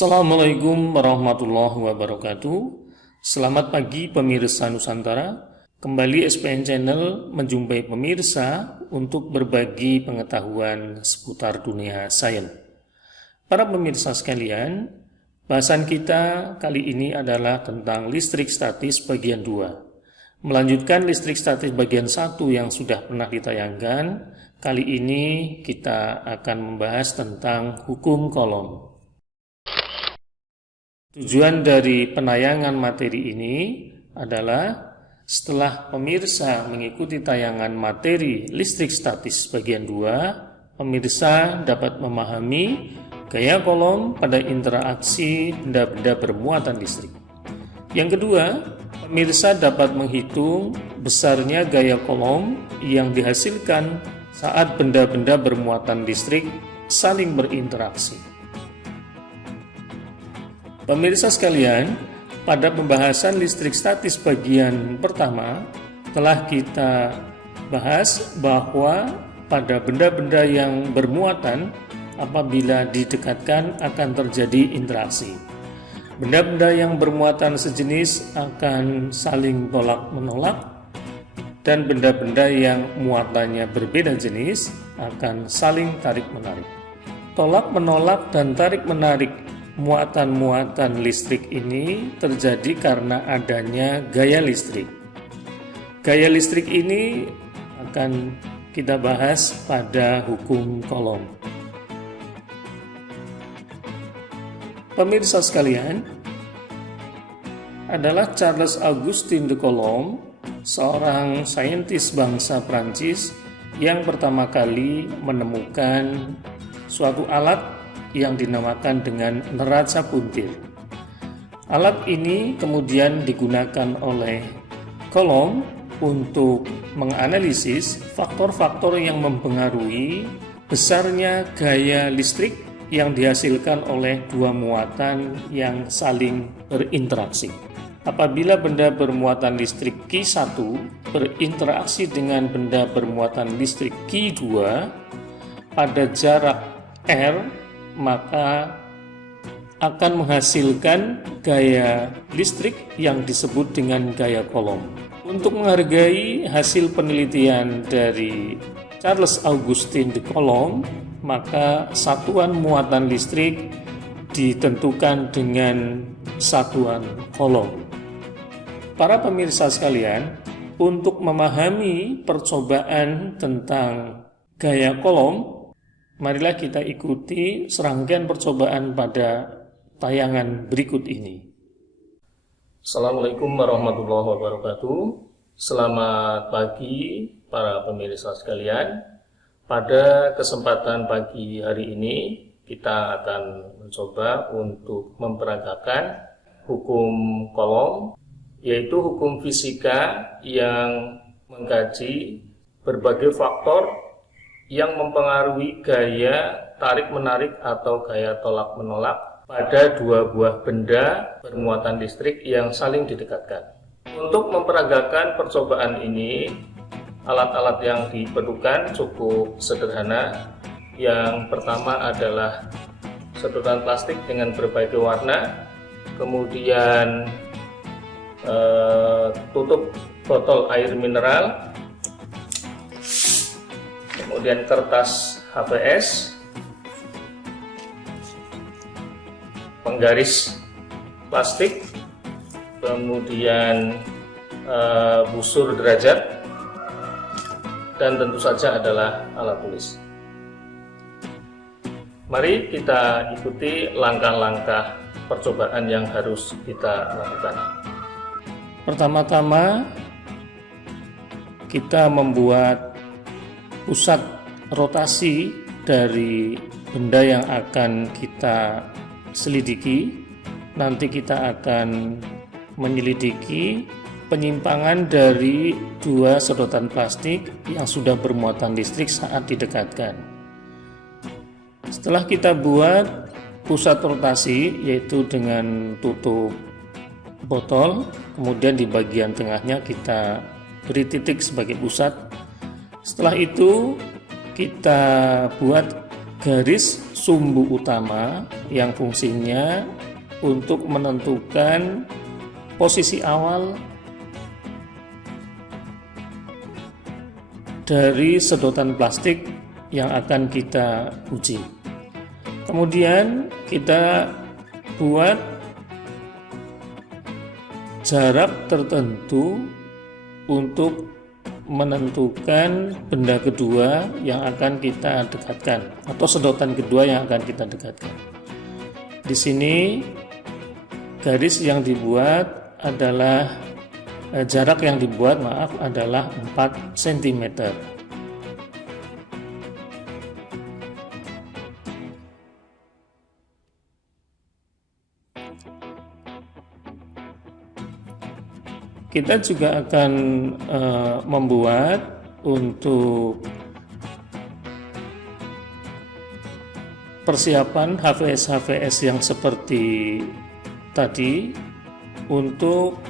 Assalamualaikum warahmatullahi wabarakatuh. Selamat pagi pemirsa Nusantara. Kembali SPN Channel menjumpai pemirsa untuk berbagi pengetahuan seputar dunia sains. Para pemirsa sekalian, bahasan kita kali ini adalah tentang listrik statis bagian 2. Melanjutkan listrik statis bagian 1 yang sudah pernah ditayangkan, kali ini kita akan membahas tentang hukum Coulomb. Tujuan dari penayangan materi ini adalah setelah pemirsa mengikuti tayangan materi listrik statis bagian 2, pemirsa dapat memahami gaya Coulomb pada interaksi benda-benda bermuatan listrik. Yang kedua, pemirsa dapat menghitung besarnya gaya Coulomb yang dihasilkan saat benda-benda bermuatan listrik saling berinteraksi. Pemirsa sekalian, pada pembahasan listrik statis bagian pertama telah kita bahas bahwa pada benda-benda yang bermuatan apabila didekatkan akan terjadi interaksi. Benda-benda yang bermuatan sejenis akan saling tolak-menolak dan benda-benda yang muatannya berbeda jenis akan saling tarik-menarik. Tolak-menolak dan tarik-menarik muatan-muatan listrik ini terjadi karena adanya gaya listrik. Gaya listrik ini akan kita bahas pada hukum Coulomb. Pemirsa sekalian, adalah Charles Augustin de Coulomb, seorang saintis bangsa Prancis yang pertama kali menemukan suatu alat yang dinamakan dengan neraca puntir. Alat ini kemudian digunakan oleh Coulomb untuk menganalisis faktor-faktor yang mempengaruhi besarnya gaya listrik yang dihasilkan oleh dua muatan yang saling berinteraksi. Apabila benda bermuatan listrik Q1 berinteraksi dengan benda bermuatan listrik Q2 pada jarak R, maka akan menghasilkan gaya listrik yang disebut dengan gaya Coulomb. Untuk menghargai hasil penelitian dari Charles Augustin de Coulomb, maka satuan muatan listrik ditentukan dengan satuan Coulomb. Para pemirsa sekalian, untuk memahami percobaan tentang gaya Coulomb, marilah kita ikuti serangkaian percobaan pada tayangan berikut ini. Assalamualaikum warahmatullahi wabarakatuh. Selamat pagi para pemirsa sekalian. Pada kesempatan pagi hari ini kita akan mencoba untuk memperagakan hukum Coulomb, yaitu hukum fisika yang mengkaji berbagai faktor yang mempengaruhi gaya tarik-menarik atau gaya tolak-menolak pada dua buah benda bermuatan listrik yang saling didekatkan. Untuk memperagakan percobaan ini, alat-alat yang diperlukan cukup sederhana. Yang pertama adalah sedotan plastik dengan berbagai warna, kemudian tutup botol air mineral, kemudian kertas HVS, penggaris plastik, kemudian busur derajat, dan tentu saja adalah alat tulis. Mari kita ikuti langkah-langkah percobaan yang harus kita lakukan. Pertama-tama, kita membuat pusat rotasi dari benda yang akan kita selidiki. Nanti kita akan menyelidiki penyimpangan dari dua sedotan plastik yang sudah bermuatan listrik saat didekatkan. Setelah kita buat pusat rotasi, yaitu dengan tutup botol, kemudian di bagian tengahnya kita beri titik sebagai pusat. Setelah itu kita buat garis sumbu utama yang fungsinya untuk menentukan posisi awal dari sedotan plastik yang akan kita uji. Kemudian kita buat jarak tertentu untuk menentukan benda kedua yang akan kita dekatkan atau sedotan kedua yang akan kita dekatkan. Di sini garis yang dibuat adalah jarak yang dibuat adalah 4 cm. Kita juga akan membuat untuk persiapan HVS yang seperti tadi untuk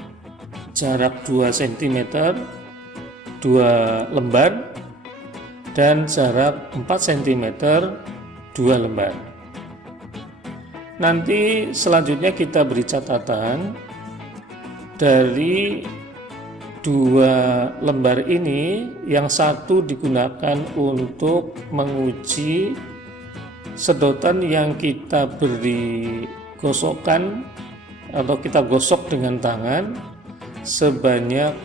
jarak 2 cm 2 lembar dan jarak 4 cm 2 lembar. Nanti selanjutnya kita beri catatan dari 2 lembar ini, yang satu digunakan untuk menguji sedotan yang kita beri gosokkan atau kita gosok dengan tangan sebanyak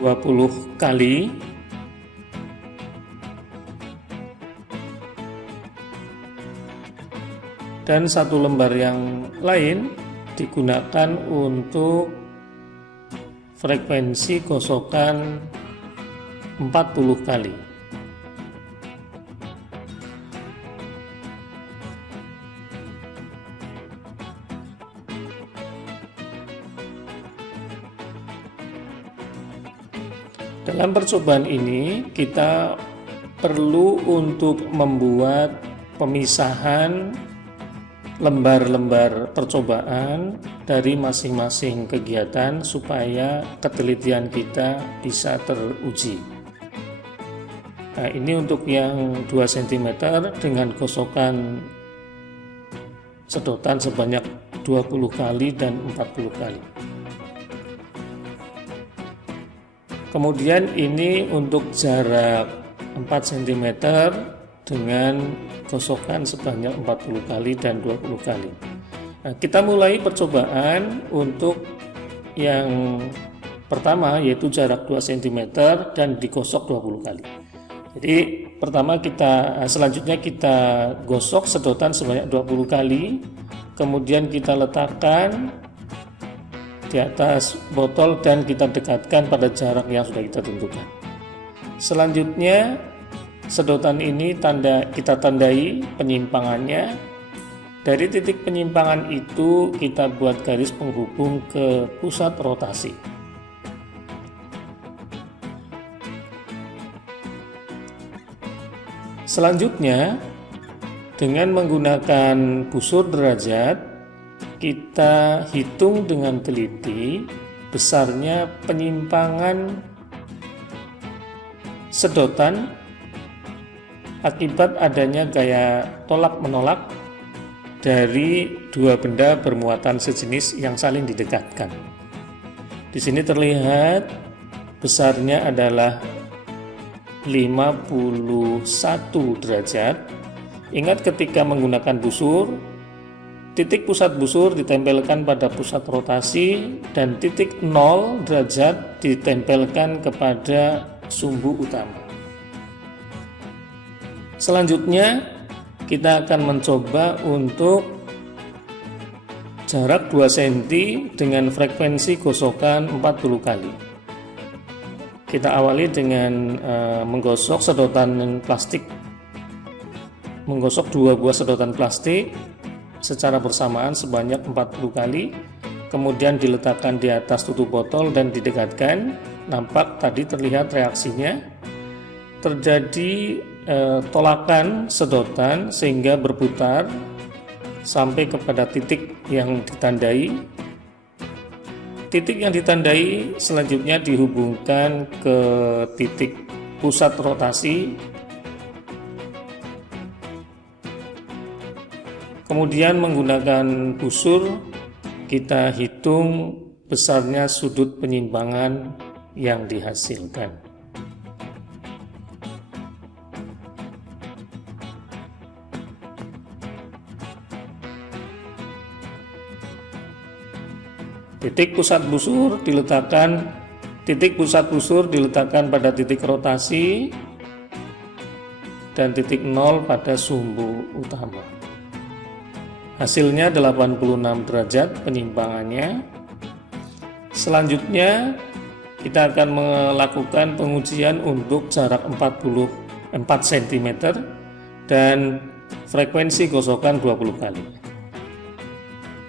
20 kali. Dan satu lembar yang lain digunakan untuk frekuensi gosokan 40 kali. Dalam percobaan ini kita perlu untuk membuat pemisahan lembar-lembar percobaan dari masing-masing kegiatan supaya ketelitian kita bisa teruji. Nah, ini untuk yang 2 cm dengan gosokan sedotan sebanyak 20 kali dan 40 kali. Kemudian ini untuk jarak 4 cm dengan gosokan sebanyak 40 kali dan 20 kali. Nah, kita mulai percobaan untuk yang pertama, yaitu jarak 2 cm dan digosok 20 kali. Jadi selanjutnya kita gosok sedotan sebanyak 20 kali, kemudian kita letakkan di atas botol dan kita dekatkan pada jarak yang sudah kita tentukan. Selanjutnya sedotan ini kita tandai penyimpangannya. Dari titik penyimpangan itu kita buat garis penghubung ke pusat rotasi. Selanjutnya, dengan menggunakan busur derajat, kita hitung dengan teliti besarnya penyimpangan sedotan akibat adanya gaya tolak-menolak dari 2 benda bermuatan sejenis yang saling didekatkan. Di sini terlihat besarnya adalah 51 derajat. Ingat, ketika menggunakan busur, titik pusat busur ditempelkan pada pusat rotasi dan titik 0 derajat ditempelkan kepada sumbu utama. Selanjutnya kita akan mencoba untuk jarak 2 cm dengan frekuensi gosokan 40 kali. Kita awali dengan menggosok sedotan plastik, menggosok 2 buah sedotan plastik secara bersamaan sebanyak 40 kali, kemudian diletakkan di atas tutup botol dan didekatkan. Nampak tadi terlihat reaksinya, terjadi tolakan sedotan sehingga berputar sampai kepada titik yang ditandai. Titik yang ditandai selanjutnya dihubungkan ke titik pusat rotasi. Kemudian menggunakan busur kita hitung besarnya sudut penyimpangan yang dihasilkan. Titik pusat busur diletakkan pada titik rotasi dan titik 0 pada sumbu utama. Hasilnya 86 derajat penyimpangannya. Selanjutnya kita akan melakukan pengujian untuk jarak 4 cm dan frekuensi gosokan 20 kali.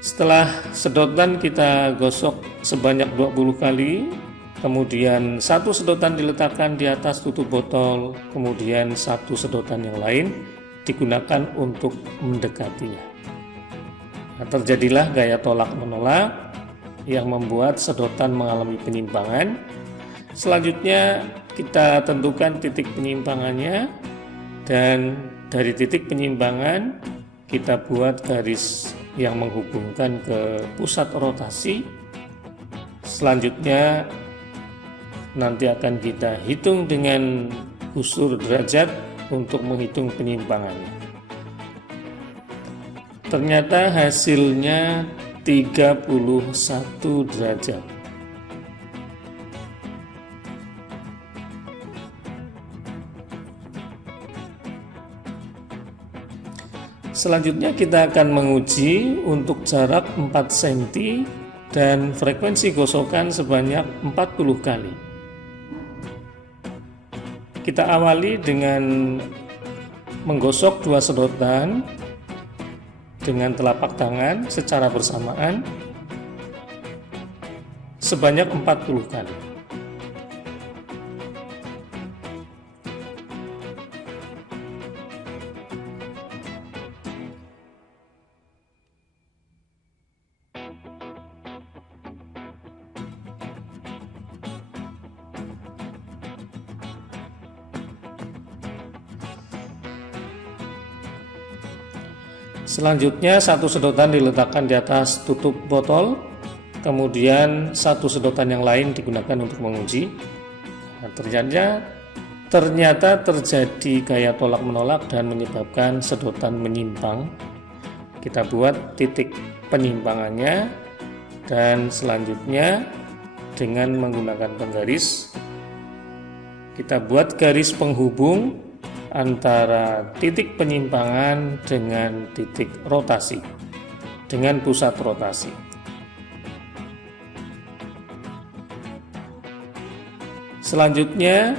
Setelah sedotan kita gosok sebanyak 20 kali, kemudian satu sedotan diletakkan di atas tutup botol, kemudian satu sedotan yang lain digunakan untuk mendekatinya. Nah, terjadilah gaya tolak-menolak yang membuat sedotan mengalami penyimpangan. Selanjutnya kita tentukan titik penyimpangannya, dan dari titik penyimpangan kita buat garis yang menghubungkan ke pusat rotasi. Selanjutnya nanti akan kita hitung dengan busur derajat untuk menghitung penyimpangannya. Ternyata hasilnya 31 derajat. Selanjutnya kita akan menguji untuk jarak 4 cm dan frekuensi gosokan sebanyak 40 kali. Kita awali dengan menggosok dua sedotan dengan telapak tangan secara bersamaan sebanyak 40 kali. Selanjutnya satu sedotan diletakkan di atas tutup botol, kemudian satu sedotan yang lain digunakan untuk menguji. Nah, ternyata terjadi gaya tolak menolak dan menyebabkan sedotan menyimpang. Kita buat titik penyimpangannya, dan selanjutnya dengan menggunakan penggaris kita buat garis penghubung antara titik penyimpangan dengan titik rotasi, dengan pusat rotasi. Selanjutnya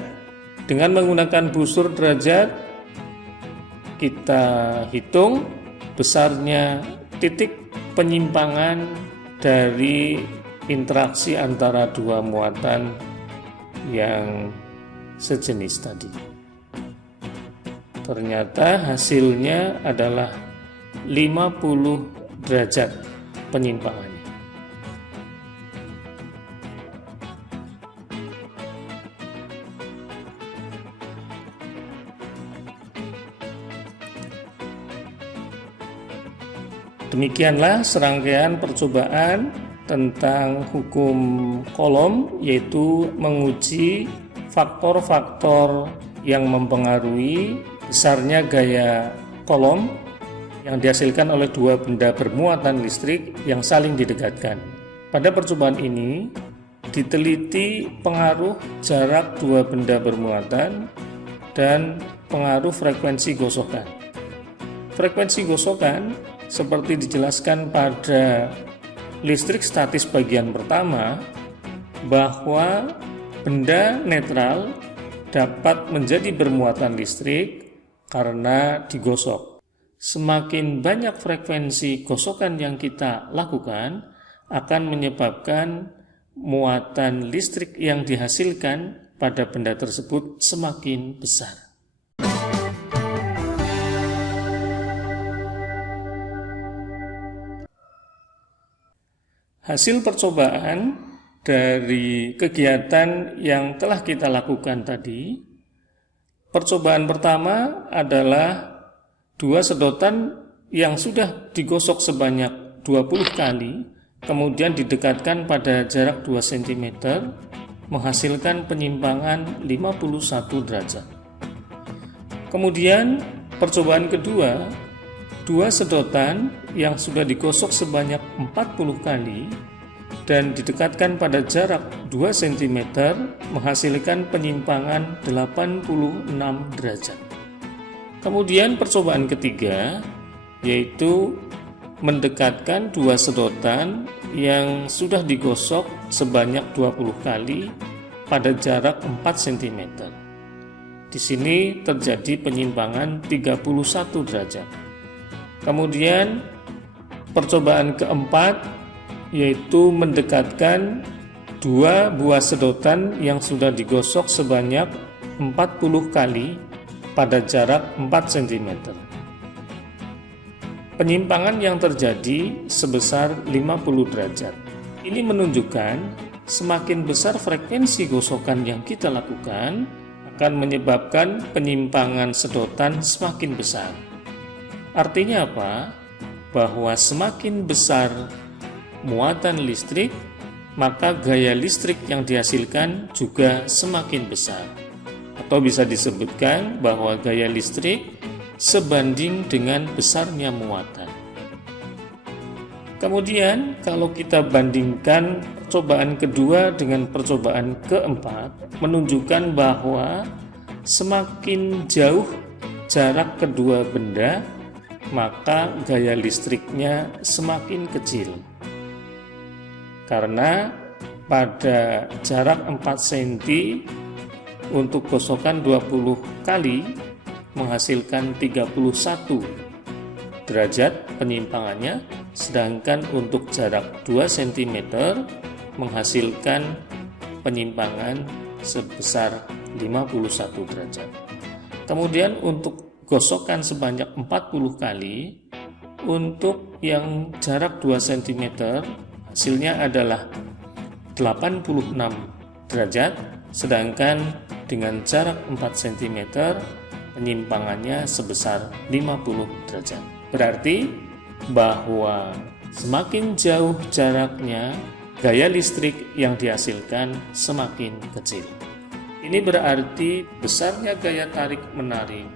dengan menggunakan busur derajat kita hitung besarnya titik penyimpangan dari interaksi antara dua muatan yang sejenis tadi. Ternyata hasilnya adalah 50 derajat penyimpangannya. Demikianlah serangkaian percobaan tentang hukum Coulomb, yaitu menguji faktor-faktor yang mempengaruhi besarnya gaya Coulomb yang dihasilkan oleh dua benda bermuatan listrik yang saling didekatkan. Pada percobaan ini diteliti pengaruh jarak dua benda bermuatan dan pengaruh frekuensi gosokan. Frekuensi gosokan seperti dijelaskan pada listrik statis bagian pertama, bahwa benda netral dapat menjadi bermuatan listrik karena digosok. Semakin banyak frekuensi gosokan yang kita lakukan akan menyebabkan muatan listrik yang dihasilkan pada benda tersebut semakin besar. Hasil percobaan dari kegiatan yang telah kita lakukan tadi Percobaan pertama adalah dua sedotan yang sudah digosok sebanyak 20 kali, kemudian didekatkan pada jarak 2 cm, menghasilkan penyimpangan 51 derajat. Kemudian percobaan kedua, dua sedotan yang sudah digosok sebanyak 40 kali dan didekatkan pada jarak 2 cm menghasilkan penyimpangan 86 derajat. Kemudian percobaan ketiga yaitu mendekatkan dua sedotan yang sudah digosok sebanyak 20 kali pada jarak 4 cm. Di sini terjadi penyimpangan 31 derajat. Kemudian percobaan keempat yaitu mendekatkan dua buah sedotan yang sudah digosok sebanyak 40 kali pada jarak 4 cm. Penyimpangan yang terjadi sebesar 50 derajat. Ini menunjukkan semakin besar frekuensi gosokan yang kita lakukan akan menyebabkan penyimpangan sedotan semakin besar. Artinya apa? Bahwa semakin besar muatan listrik, maka gaya listrik yang dihasilkan juga semakin besar. Atau bisa disebutkan bahwa gaya listrik sebanding dengan besarnya muatan. Kemudian kalau kita bandingkan percobaan kedua dengan percobaan keempat, menunjukkan bahwa semakin jauh jarak kedua benda, maka gaya listriknya semakin kecil. Karena pada jarak 4 cm untuk gosokan 20 kali menghasilkan 31 derajat penyimpangannya, sedangkan untuk jarak 2 cm menghasilkan penyimpangan sebesar 51 derajat. Kemudian untuk gosokan sebanyak 40 kali, untuk yang jarak 2 cm hasilnya adalah 86 derajat, sedangkan dengan jarak 4 cm penyimpangannya sebesar 50 derajat. Berarti bahwa semakin jauh jaraknya, gaya listrik yang dihasilkan semakin kecil. Ini berarti besarnya gaya tarik-menarik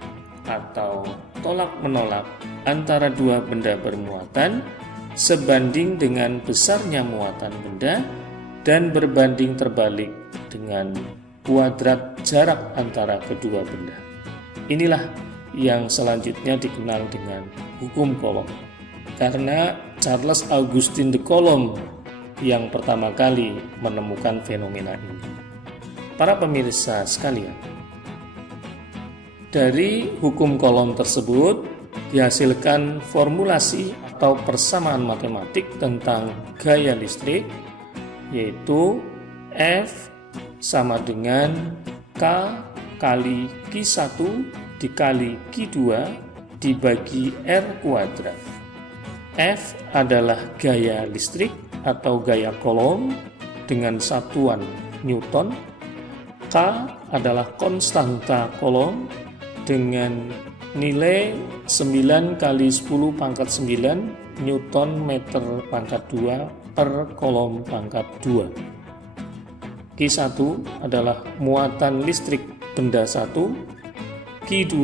atau tolak-menolak antara dua benda bermuatan sebanding dengan besarnya muatan benda dan berbanding terbalik dengan kuadrat jarak antara kedua benda. Inilah yang selanjutnya dikenal dengan hukum Coulomb. Karena Charles Augustin de Coulomb yang pertama kali menemukan fenomena ini. Para pemirsa sekalian, dari hukum Coulomb tersebut dihasilkan formulasi atau persamaan matematik tentang gaya listrik, yaitu F sama dengan K kali Q1 dikali Q2 dibagi R kuadrat. F adalah gaya listrik atau gaya Coulomb dengan satuan Newton. K adalah konstanta Coulomb dengan nilai 9 kali 10 pangkat 9 Newton meter pangkat 2 per Coulomb pangkat 2. Q1 adalah muatan listrik benda 1, Q2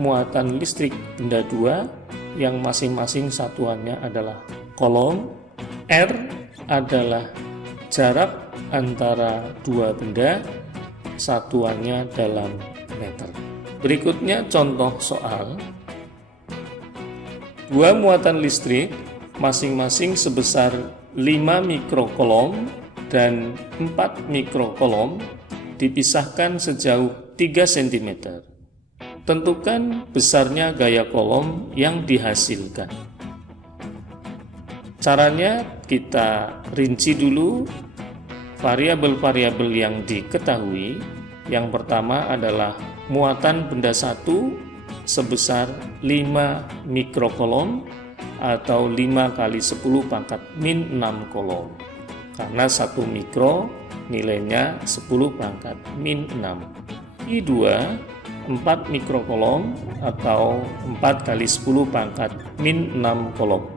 muatan listrik benda 2 yang masing-masing satuannya adalah Coulomb. R adalah jarak antara dua benda, satuannya dalam meter. Berikutnya contoh soal. Dua muatan listrik masing-masing sebesar 5 mikrocoulomb dan 4 mikrocoulomb dipisahkan sejauh 3 cm. Tentukan besarnya gaya Coulomb yang dihasilkan. Caranya kita rinci dulu variabel-variabel yang diketahui. Yang pertama adalah muatan benda 1 sebesar 5 mikrocoulomb atau 5 kali 10 pangkat min 6 coulomb. Karena 1 mikro nilainya 10 pangkat min 6. I2 4 mikrokolom atau 4 kali 10 pangkat min 6 kolom.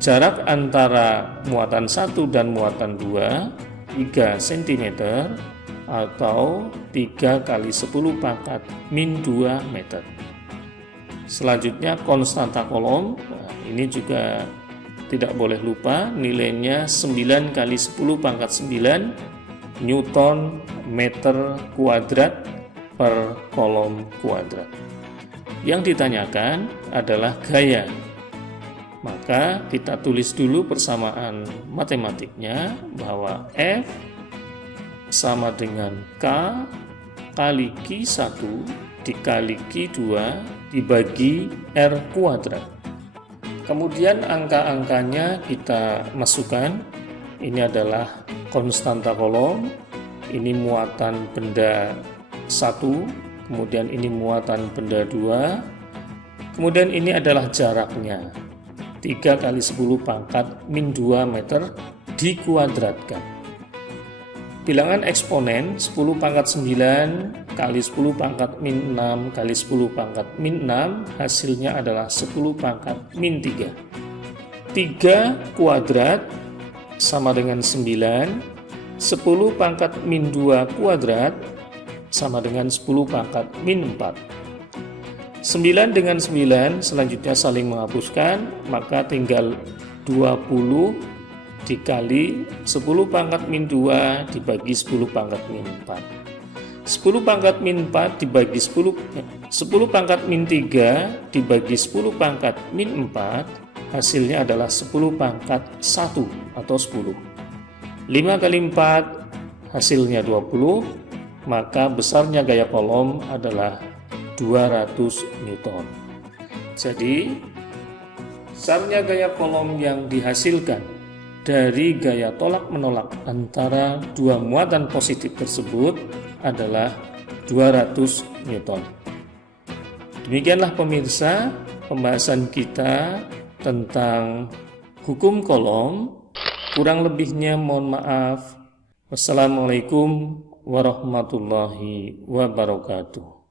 Jarak antara muatan 1 dan muatan 2 3 cm atau 3 kali 10 pangkat min 2 meter. Selanjutnya konstanta kolom, ini juga tidak boleh lupa, nilainya 9 kali 10 pangkat 9 Newton meter kuadrat per kolom kuadrat. Yang ditanyakan adalah gaya. Maka kita tulis dulu persamaan matematiknya bahwa F sama dengan K kali Q1 dikali Q2 dibagi R kuadrat. Kemudian angka-angkanya kita masukkan. Ini adalah konstanta kolom, ini muatan benda 1, kemudian ini muatan benda 2, kemudian ini adalah jaraknya 3 kali 10 pangkat min 2 meter dikuadratkan. Bilangan eksponen 10 pangkat 9 kali 10 pangkat min 6 kali 10 pangkat min 6 hasilnya adalah 10 pangkat min 3. 3 kuadrat sama dengan 9, 10 pangkat min 2 kuadrat sama dengan 10 pangkat min 4. 9 dengan 9 selanjutnya saling menghapuskan, maka tinggal 20 dikali 10 pangkat min 2 dibagi 10 pangkat min 4. 10 pangkat min 4 dibagi 10 pangkat min 3 dibagi 10 pangkat min 4 hasilnya adalah 10 pangkat 1 atau 10. 5 kali 4 hasilnya 20, maka besarnya gaya kolom adalah 200 Newton. Jadi, besarnya gaya kolom yang dihasilkan dari gaya tolak-menolak antara dua muatan positif tersebut adalah 200 Newton. Demikianlah pemirsa pembahasan kita tentang hukum kolom. Kurang lebihnya mohon maaf. Wassalamualaikum warahmatullahi wabarakatuh.